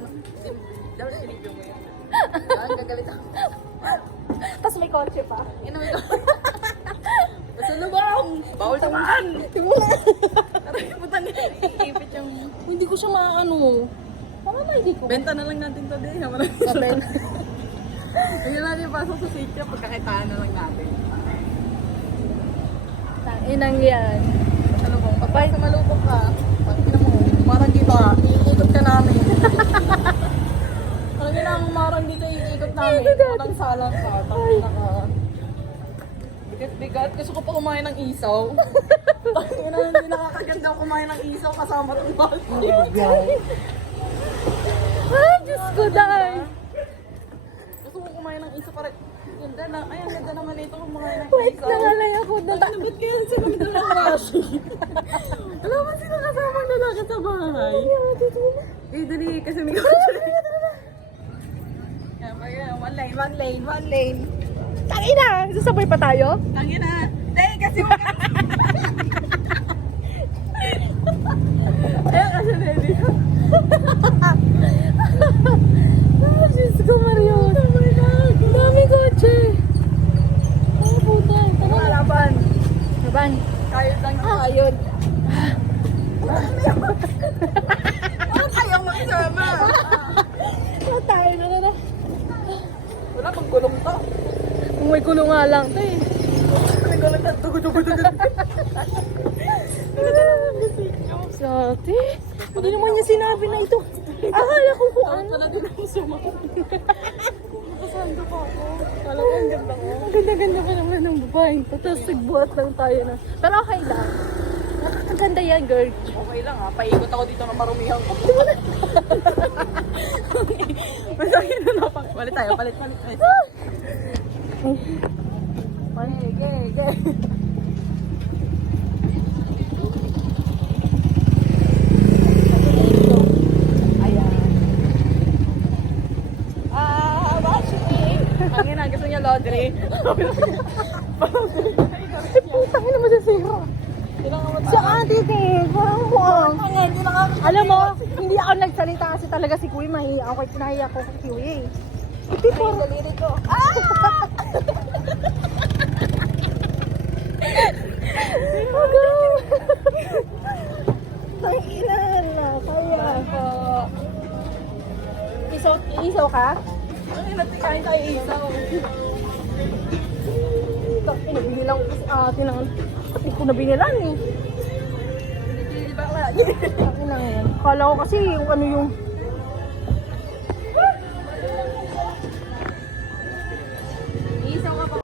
ano. Dapat sinigyo mo yun. Ang gagalit ako. Tapos may kotse pa. Inawi ko. Pasalubong! Bawal tamaan! Aray, putang iipit yung... Hindi ko siya maano. Parang hindi ko. Benta na lang natin to din. Sabi. Ayun natin yung pasok sa sitya. Pagkakitaan na lang natin. Inang yan. Pasalubong. Pagpahit sa malupok ka. Pag mo, marang dito ah. Iikot ka namin. Parang ginang marang dito iikot namin. Parang salang ka. Tangin na ka. Bigat-bigat. Gusto ko pa kumain ng isaw. Tangin na hindi nakakaganda kumain ng isaw kasama itong bagay. Ay, Diyos ko, dahil. Gusto ko kumain ng isaw para... Ganda na. Ay, ang ganda naman ito kumain ng Wait, isaw. nangalay ako. Ba't kaya sila may dalang klase? Wala ba sila kasama lalaki sa bahay? Eh, dali. Kasi may One lane. Tangin na! Sasabay pa tayo? Tangin na. Dahil kasi ayun kasi ready. Ah, Diyos ko, Marion. Oh my God. Ang dami kotse. Ay, puta. Tara na. Laban. Laban. Kayod lang yung kayod. Ano kayang makisama? Ah, tayo na na. Wala pang gulong to. Kung may kulong nga lang, to eh. May gulong to. Dugo. Sati. Hindi naman niya sinabi na ito. Akala ko kung ano. Wala din akong sumakot. Nakasando pa ako. Kala ko ang ganda ko. Ang ganda-ganda pa naman ng babaeng to. Tapos nagbuhat lang tayo na. Pero okay lang. Ang ganda yan, girl. Okay lang ha. Paikot ako dito na marumihan ko. Masakit na napang. Palit tayo. Palit. Okay. Ayan. Ang ina, gusto niya laundry. Putang ina, masasira. Saan, titi? Parang buwang. Alam mo, hindi ako nagsalita kasi talaga si Kuya. Mahiya ako. Pinahiya ako kay Kuya eh. Hindi po. Daliri ko. Tanginan na. Kaya. Isaw ka? Ang ina, tikain tayo isaw. Pinabinilang ko kasi atin ang... Pati ko nabinilan eh. Di ba wala? Kala ko kasi yung ano yung